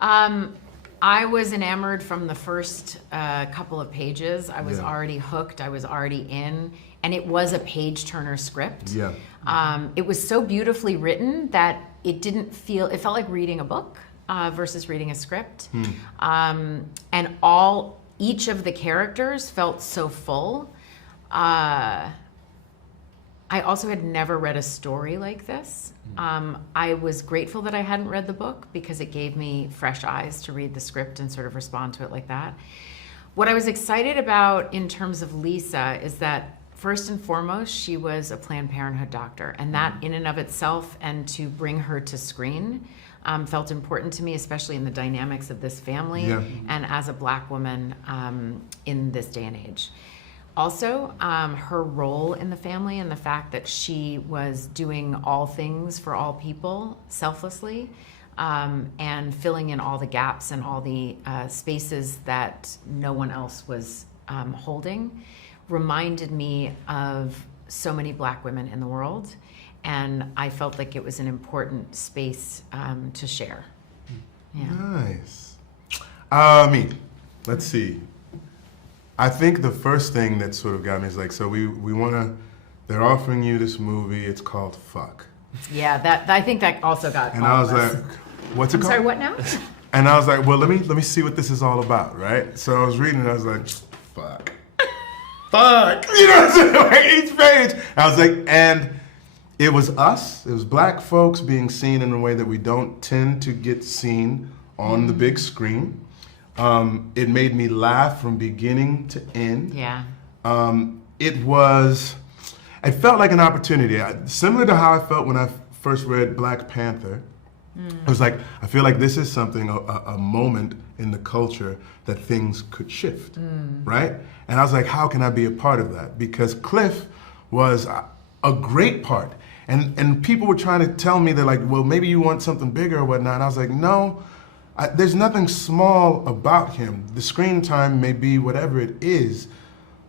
I was enamored from the first couple of pages. I was already hooked. I was already in. And it was a page-turner script. Yeah. It was so beautifully written that it felt like reading a book versus reading a script. And each of the characters felt so full. I also had never read a story like this. I was grateful that I hadn't read the book because it gave me fresh eyes to read the script and sort of respond to it like that. What I was excited about in terms of Lisa is that first and foremost, she was a Planned Parenthood doctor, and that in and of itself, and to bring her to screen, felt important to me, especially in the dynamics of this family and as a Black woman in this day and age. Also, her role in the family and the fact that she was doing all things for all people selflessly and filling in all the gaps and all the spaces that no one else was holding reminded me of so many Black women in the world. And I felt like it was an important space to share. Yeah. Nice. Let's see. I think the first thing that sort of got me is like, so we want to, they're offering you this movie, it's called Fuck. Yeah, I think that also got And all I was of us. like, what's it called? I'm sorry, what now? And I was like, well, let me see what this is all about, right? So I was reading it, I was like, fuck. Fuck! You know what I'm saying? Like each page. I was like, and it was us, it was Black folks being seen in a way that we don't tend to get seen on the big screen. It made me laugh from beginning to end. Yeah. It felt like an opportunity. Similar to how I felt when I first read Black Panther. It was like, I feel like this is something, a moment in the culture that things could shift, right? And I was like, how can I be a part of that? Because Cliff was a great part. And people were trying to tell me, they're like, well, maybe you want something bigger or whatnot. And I was like, no, there's nothing small about him. The screen time may be whatever it is,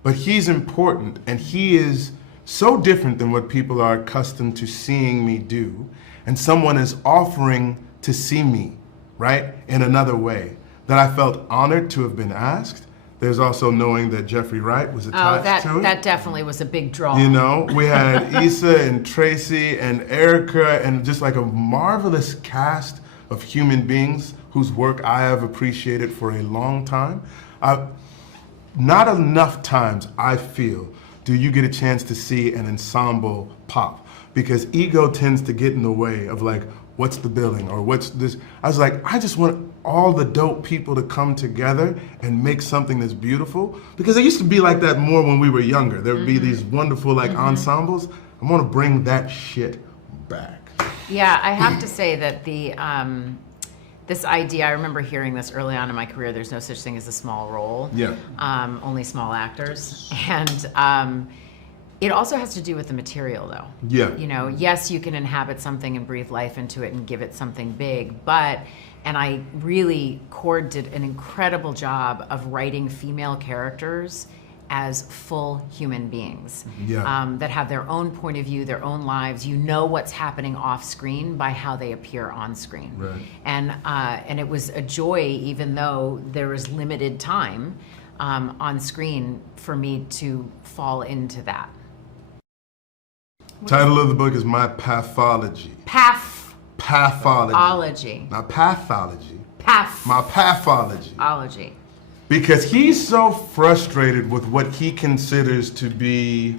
but he's important, and he is so different than what people are accustomed to seeing me do. And someone is offering to see me, right, in another way, that I felt honored to have been asked. There's also knowing that Jeffrey Wright was attached to it. That definitely was a big draw. You know, we had Issa and Tracee and Erika and just like a marvelous cast of human beings whose work I have appreciated for a long time. Not enough times, I feel, do you get a chance to see an ensemble pop, because ego tends to get in the way of like, what's the billing or what's this? I was like, I just want all the dope people to come together and make something that's beautiful, because it used to be like that more when we were younger. There would be these wonderful like ensembles. I want to bring that shit back. Yeah, I have to say that this idea, I remember hearing this early on in my career, there's no such thing as a small role. Yeah. Only small actors. And it also has to do with the material, though. Yeah. You know, yes, you can inhabit something and breathe life into it and give it something big, Cord did an incredible job of writing female characters as full human beings that have their own point of view, their own lives. You know what's happening off screen by how they appear on screen. Right. And it was a joy, even though there was limited time on screen, for me to fall into that. Title of the book is My Pathology. Pathology. Not pathology. My pathology. Ology. Because he's so frustrated with what he considers to be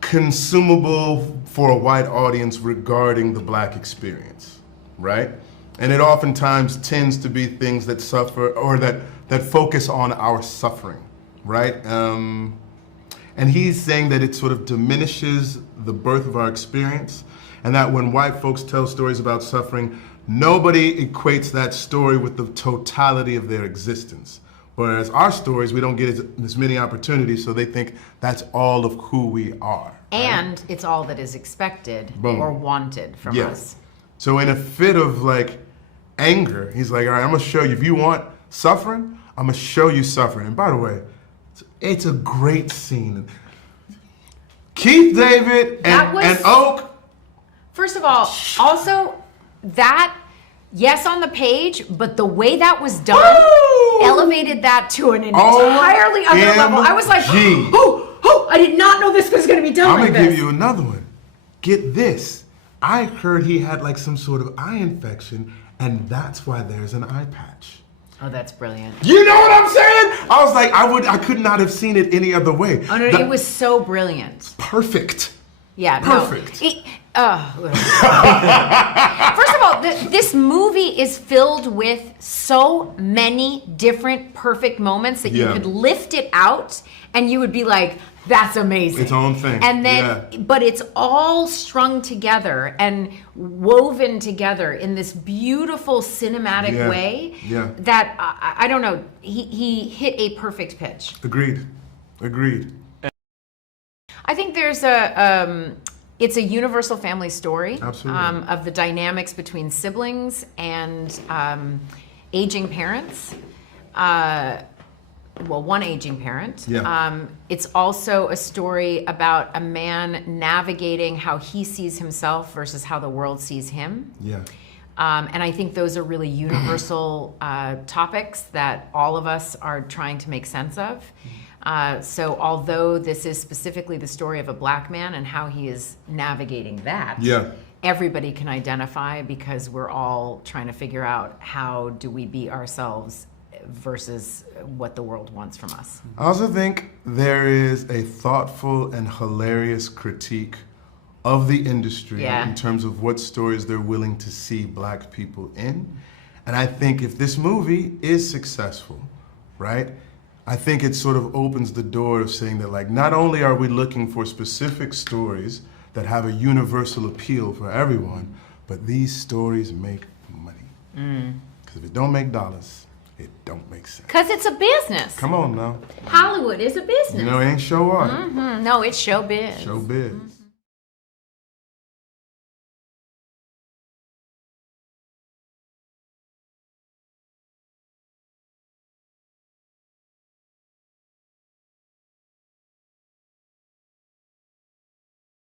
consumable for a white audience regarding the Black experience, right? And it oftentimes tends to be things that suffer, or that focus on our suffering, right? And he's saying that it sort of diminishes the birth of our experience, and that when white folks tell stories about suffering, nobody equates that story with the totality of their existence. Whereas our stories, we don't get as many opportunities, so they think that's all of who we are. And it's all that is expected or wanted from us. So in a fit of like anger, he's like, all right, I'm gonna show you, if you want suffering, I'm gonna show you suffering. And by the way, it's a great scene. Keith David and Oak. First of all, also that yes on the page, but the way that was done elevated that to an Oh, entirely other level. I was like, I did not know this was going to be done I'm like gonna this. give you another one. Get this. I heard he had like some sort of eye infection, and that's why there's an eye patch. Oh, that's brilliant. You know what I'm saying? I was like, I could not have seen it any other way. Oh, no, it was so brilliant. Perfect. Yeah, Perfect. First of all, this movie is filled with so many different perfect moments that you could lift it out and you would be like, that's amazing. Its own thing. And then, but it's all strung together and woven together in this beautiful cinematic way that, I don't know, he hit a perfect pitch. Agreed. I think there's it's a universal family story. Absolutely. Of the dynamics between siblings and aging parents. One aging parent. Yeah. It's also a story about a man navigating how he sees himself versus how the world sees him. Yeah. And I think those are really universal topics that all of us are trying to make sense of. So although this is specifically the story of a black man and how he is navigating that, everybody can identify because we're all trying to figure out how do we be ourselves versus what the world wants from us. I also think there is a thoughtful and hilarious critique of the industry in terms of what stories they're willing to see black people in. And I think if this movie is successful, right, I think it sort of opens the door of saying that, like, not only are we looking for specific stories that have a universal appeal for everyone, but these stories make money. Because if it don't make dollars, it don't make sense. Because it's a business. Come on now. Hollywood is a business. You know, it ain't show art. No, it's showbiz. Showbiz.